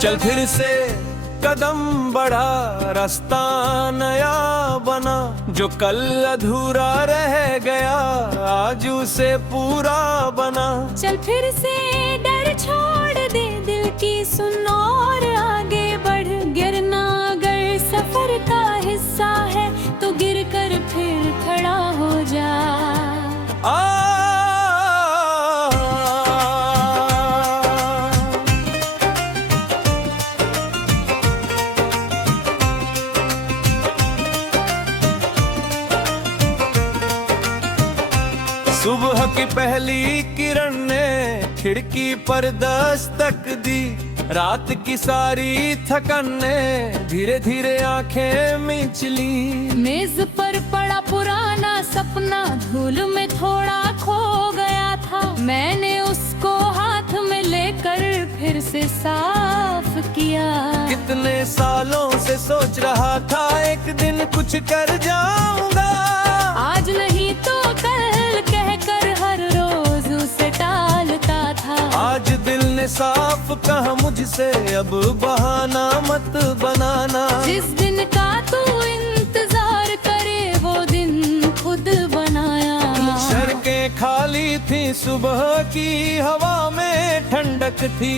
चल फिर से कदम बढ़ा, रास्ता नया बना। जो कल अधूरा रह गया आज उसे पूरा बना। चल फिर से डर छोड़ दे, दिल की सुन और आगे बढ़। गिरना अगर सफर का हिस्सा है तो गिर कर फिर खड़ा हो जा। सुबह की पहली किरण ने खिड़की पर दस्तक दी। रात की सारी थकन ने धीरे धीरे आंखें मिचली। मेज पर पड़ा पुराना सपना धूल में थोड़ा खो गया था। मैंने उसको हाथ में लेकर फिर से साफ किया। कितने सालों से सोच रहा था एक दिन कुछ कर जाऊंगा। आज नहीं तो कल कहकर हर रोज उसे टालता था। आज दिल ने साफ कहा मुझसे अब बहाना मत बनाना। जिस दिन का तू इंतजार करे वो दिन खुद बनाया। सड़कें खाली थी, सुबह की हवा में ठंडक थी।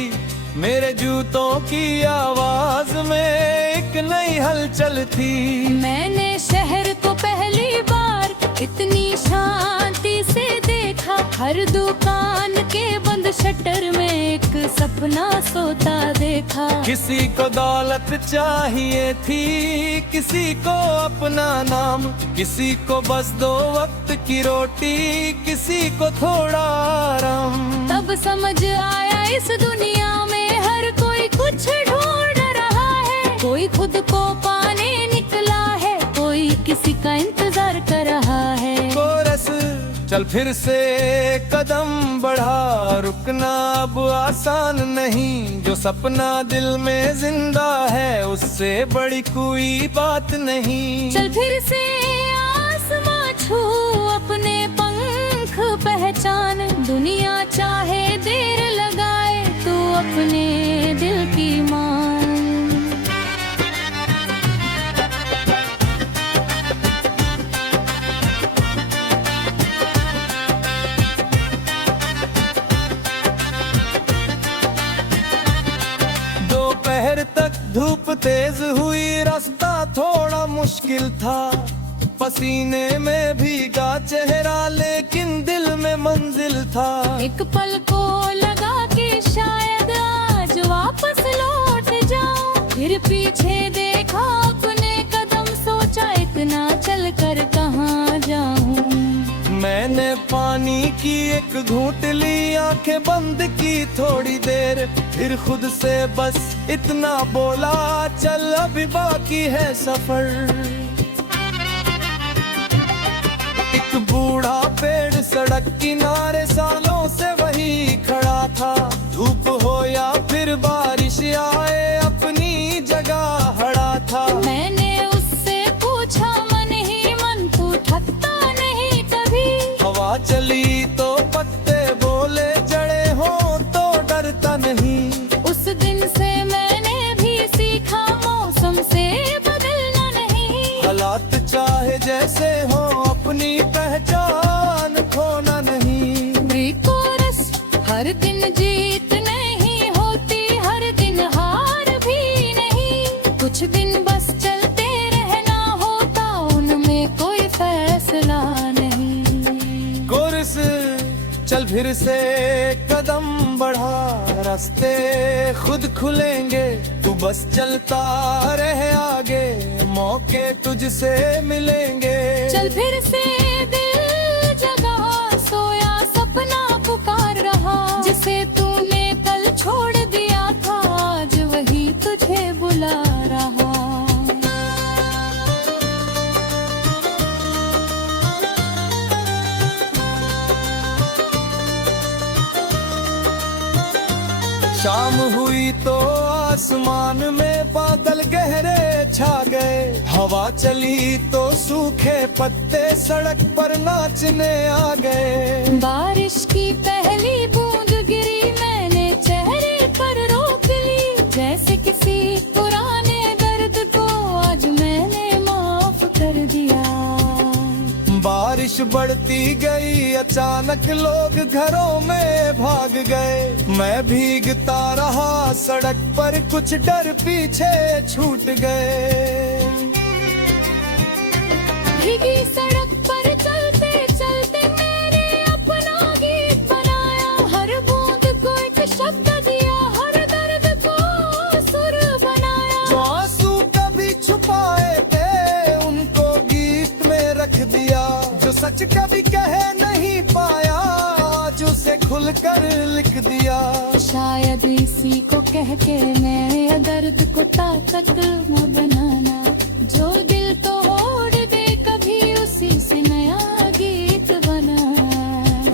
मेरे जूतों की आवाज में एक नई हलचल थी। मैंने शहर को पहली बार इतनी शांति से देखा। हर दुकान के बंद शटर में एक सपना सोता देखा। किसी को दौलत चाहिए थी, किसी को अपना नाम, किसी को बस 2 वक्त की रोटी, किसी को थोड़ा आराम। तब समझ आया इस दुनिया में हर कोई कुछ ढूंढ रहा है। कोई खुद को पाने निकला है, कोई किसी का इंतजार कर रहा है। कोरस चल फिर से कदम बढ़ा, रुकना अब आसान नहीं। जो सपना दिल में जिंदा है उससे बड़ी कोई बात नहीं। चल फिर से आसमां छू, अपने पंख पहचान। दुनिया चाहे देर लगाए तू अपने दिल की मान। दोपहर तक धूप तेज हुई, रास्ता थोड़ा मुश्किल था। पसीने में भीगा चेहरा लेकिन दिल में मंजिल था। एक पल को लगा कि शायद आज वापस लौट जाऊं। फिर पीछे देखा अपने कदम, सोचा इतना चलकर कहाँ जाऊं। मैंने पानी की एक घूंट ली, आंखें बंद की थोड़ी देर। फिर खुद से बस इतना बोला, चल अभी बाकी है सफर। एक बूढ़ा पेड़ सड़क किनारे सालों से वही खड़ा था। धूप हो या फिर बारिश आए अपनी जगह खड़ा था। मैंने उससे पूछा मन ही मन, तू थकता नहीं कभी? हवा चली तो पत्ते बोले, जड़े हो तो डरता नहीं। उस दिन से मैंने भी सीखा मौसम से बदलना नहीं। हालात चाहे जैसे हो अपनी पहचान खोना नहीं। कोरस हर दिन जीत नहीं होती, हर दिन हार भी नहीं। कुछ दिन बस चलते रहना होता, उनमें कोई फैसला नहीं। कोरस चल फिर से कदम बढ़ा, रास्ते खुद खुलेंगे। तू बस चलता रहे आगे, मौके तुझसे मिलेंगे। चल फिर से दिल जगा, सोया सपना पुकार रहा। जिसे तूने कल छोड़ दिया था आज वही तुझे बुला रहा। शाम हुई तो आसमान में बादल गहरे छा गए। हवा चली तो सूखे पत्ते सड़क पर नाचने आ गए। बारिश की पहली बूंद गिरी, मैंने चेहरे पर रोक ली। जैसे किसी पुराने दर्द को आज मैंने माफ कर दिया। बारिश बढ़ती गई, अचानक लोग घरों में भाग गए। मैं भीगता रहा सड़क पर, कुछ डर पीछे छूट गए। भीगी सड़क पर चलते चलते मैंने अपना गीत बनाया। हर बूंद को एक शब्द दिया, हर दर्द को सुर बनाया। जो आंसू कभी छुपाए थे उनको गीत में रख दिया। जो सच कभी कह नहीं पाया आज उसे खुलकर लिख दिया। शायद इसी को कह के मेरे दर्द को ताकत न बनाना। जो दिल तोड़ दे कभी उसी से नया गीत बना।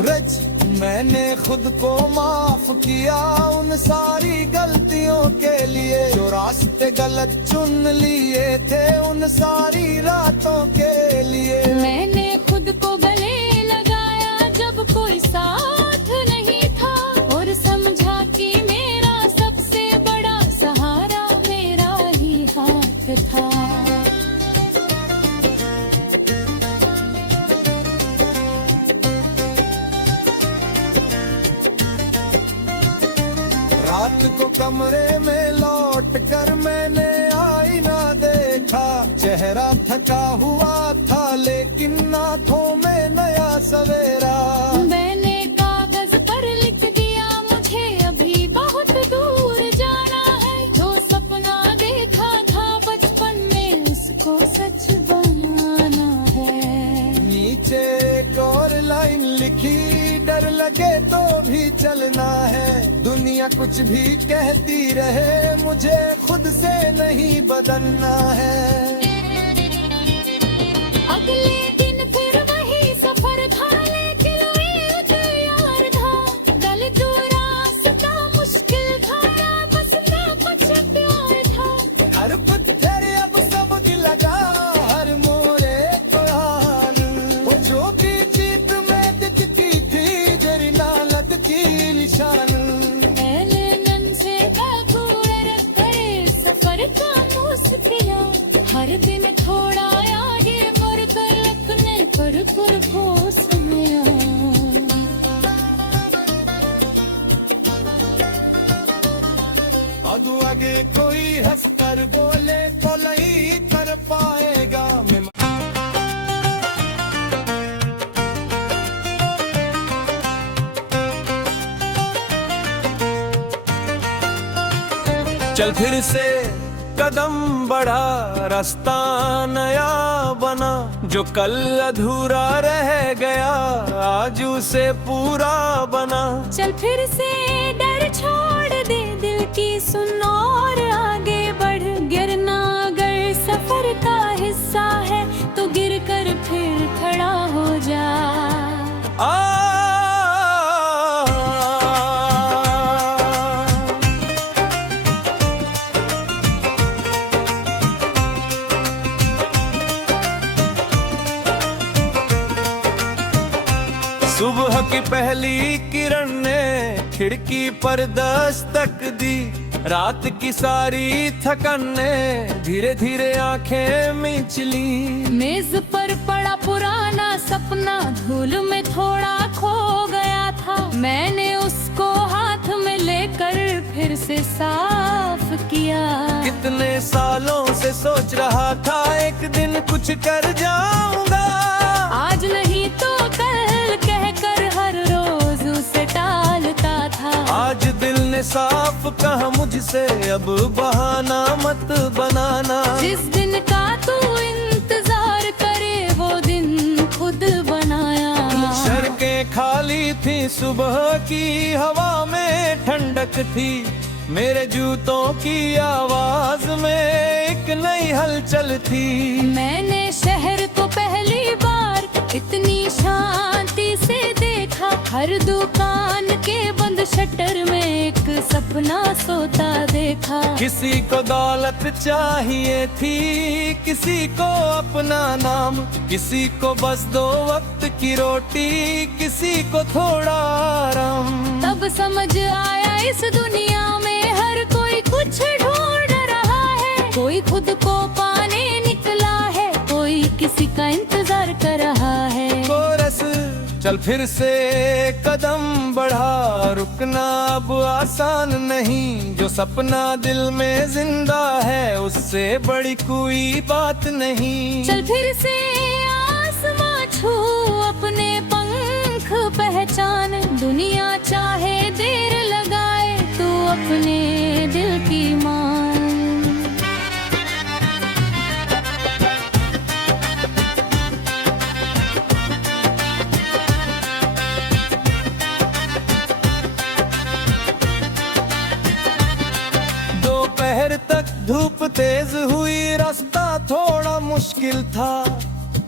रज मैंने खुद को माफ किया उन सारी गलतियों के लिए। जो रास्ते गलत चुन लिए थे उन सारी रातों के लिए। मैंने खुद को गले लगाया जब कोई साथ नहीं था, और समझा कि मेरा सबसे बड़ा सहारा मेरा ही हाथ था। रात को कमरे में लौट कर मैंने आईना देखा। चेहरा थका हुआ था लेकिन आंखों में नया सवेरा। मैंने कागज पर लिख दिया मुझे अभी बहुत दूर जाना है। जो सपना देखा था बचपन में उसको सच बनाना है। नीचे एक और लाइन लिखी, डर लगे तो भी चलना है। दुनिया कुछ भी कहती रहे मुझे खुद से नहीं बदलना है। अगले दिन फिर वही सफर था लेकिन मैं तैयार था। गलत रास्ता मुश्किल था बस ना कुछ प्यार था। हर पत्थर अब सबक लगा, हर मोरे को हाल। वो जो भी जीत में दिखती थी जरी नालत की निशान। एलन से घूरे रखे सफर का मुस्किया। हर दिन थोड़ा आगे मुड़ कर अपने पर हो समया। अदू आगे कोई हंस कर बोले तो नहीं कर पाएगा। मैं चल फिर से कदम बढ़ा, रास्ता नया बना। जो कल अधूरा रह गया आज उसे पूरा बना। चल फिर से डर छोड़ दे दिल की सुन और आगे बढ़। गिरना अगर सफर का हिस्सा है तो गिर कर फिर खड़ा हो जा। सुबह की पहली किरण ने खिड़की पर दस्तक दी। रात की सारी थकन ने धीरे धीरे आंखें मिचली। मेज पर पड़ा पुराना सपना धूल में थोड़ा खो गया था। मैंने उसको हाथ में लेकर फिर से साफ किया। कितने सालों से सोच रहा था एक दिन कुछ कर जाऊंगा। आज नहीं तो कल कहकर हर रोज उसे टालता था। आज दिल ने साफ कहा मुझसे अब बहाना मत बनाना। जिस दिन का तू इंतजार करे वो दिन खुद बनाया। सड़कें खाली थी, सुबह की हवा में ठंडक थी। मेरे जूतों की आवाज में एक नई हलचल थी। मैंने शहर को पहली बार इतनी शांति से देखा। हर दुकान के बंद शटर में एक सपना सोता देखा। किसी को दौलत चाहिए थी, किसी को अपना नाम, किसी को बस 2 वक्त की रोटी, किसी को थोड़ा आराम। तब समझ आया इस दुनिया में हर कोई कुछ ढूंढ कोई खुद को पाने निकला है, कोई किसी का इंतजार कर रहा है। कोरस चल फिर से कदम बढ़ा, रुकना अब आसान नहीं, जो सपना दिल में जिंदा है उससे बड़ी कोई बात नहीं। चल फिर से आसमां छू, अपने पंख पहचान, दुनिया चाहे देर लगाए तू अपने दिल की मान। दोपहर तक धूप तेज हुई, रास्ता थोड़ा मुश्किल था,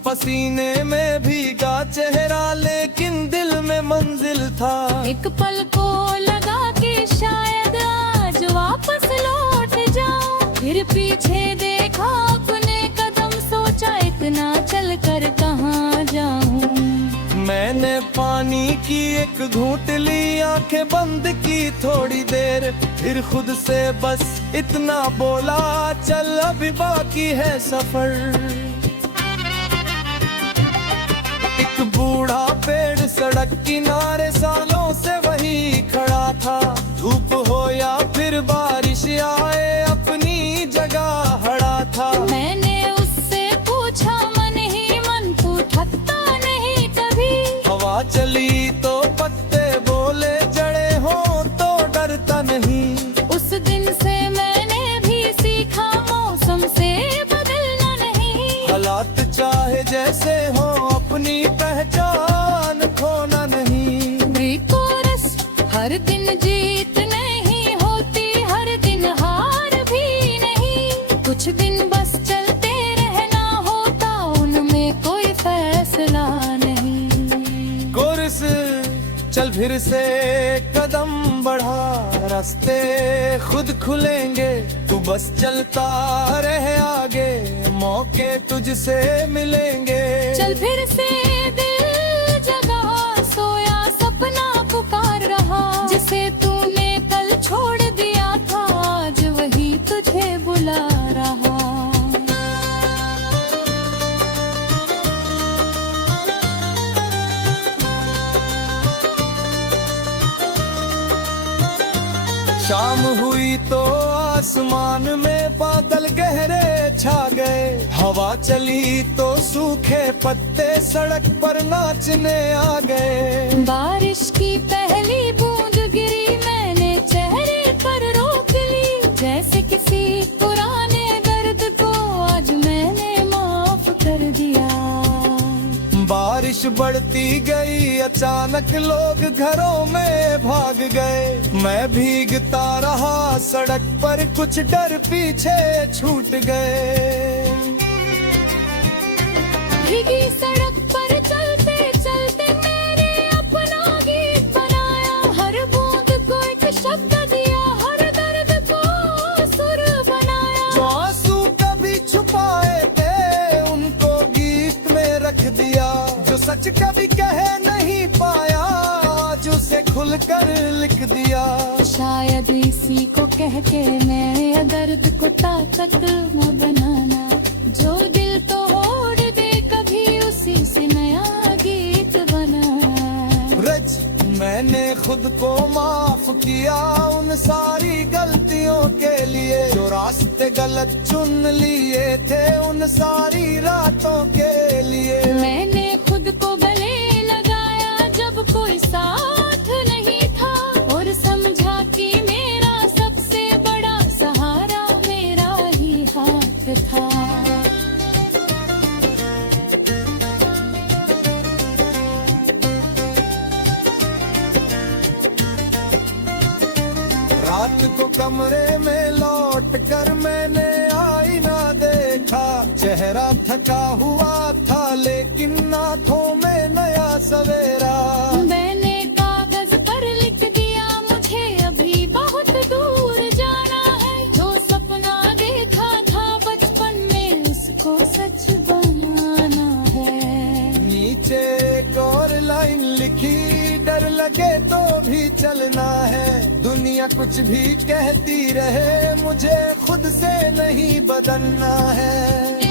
पसीने में भीगा चेहरा लेकिन दिल में मंजिल था। एक पल को लगा कि शायद आज वापस लौट जाऊं, फिर पीछे देखा अपने कदम, सोचा इतना चल कर कहाँ जाऊं। मैंने पानी की एक घूंट ली, आंखें बंद की थोड़ी देर, फिर खुद से बस इतना बोला, चल अभी बाकी है सफर। एक बूढ़ा पेड़ सड़क किनारे सालों से वही खड़ा था, धूप हो या फिर बारिश आए अपनी जगह खड़ा था। मैंने उससे पूछा मन ही मन, तू थकता नहीं कभी? हवा चली तो पत्ते बोले, जड़े हो तो डरता नहीं। उस दिन से मैंने भी सीखा मौसम से बदलना नहीं, हालात चाहे जैसे हो अपनी पहचान खोना नहीं। कोरस हर दिन जीत नहीं होती, हर दिन हार भी नहीं, कुछ दिन बस चलते रहना होता, उनमें कोई फैसला नहीं। कोरस चल फिर से कदम बढ़ा, रास्ते खुद खुलेंगे, तू बस चलता रह आगे, मौके तुझसे मिलेंगे। चल फिर से दिल जगा, सोया सपना पुकार रहा, जिसे तूने कल छोड़ दिया था आज वही तुझे बुला रहा। शाम हुई तो आसमान में बादल गहरे छा गए, हवा चली तो सूखे पत्ते सड़क पर नाचने आ गए। बारिश की पहली बूंद गिरी, मैंने चेहरे पर रोक ली, जैसे किसी पुराने दर्द को आज मैंने माफ कर दिया। बारिश बढ़ती गई, अचानक लोग घरों में भाग गए, मैं भीगता रहा सड़क पर, कुछ डर पीछे छूट गए। भीगी सड़क पर चलते चलते मैंने अपना गीत बनाया, हर बूंद को एक शब्द दिया, हर दर्द को सुर बनाया। जो आंसू कभी छुपाए थे उनको गीत में रख दिया, जो सच कभी कह नहीं पाया आज उसे खुलकर लिख दिया। शायद इसी को कह के मैं दर्द को ताकत न बनाना, जो दिल तो ओढ़ दे कभी उसी से नया गीत बना। रज मैंने खुद को माफ किया उन सारी गलतियों के लिए, जो रास्ते गलत चुन लिए थे उन सारी रातों के लिए। मैंने खुद को गले लगाया जब कोई साथ नहीं था, और समझा कि मेरा सबसे बड़ा सहारा मेरा ही हाथ था। रात को कमरे में लौट कर मैंने आईना देखा, चेहरा थका हुआ था लेकिन आंखों में नया सवेरा। मैंने कागज पर लिख दिया मुझे अभी बहुत दूर जाना है, जो सपना देखा था बचपन में उसको सच बनाना है। नीचे एक और लाइन लिखी, डर लगे तो भी चलना है, दुनिया कुछ भी कहती रहे, मुझे खुद से नहीं बदलना है।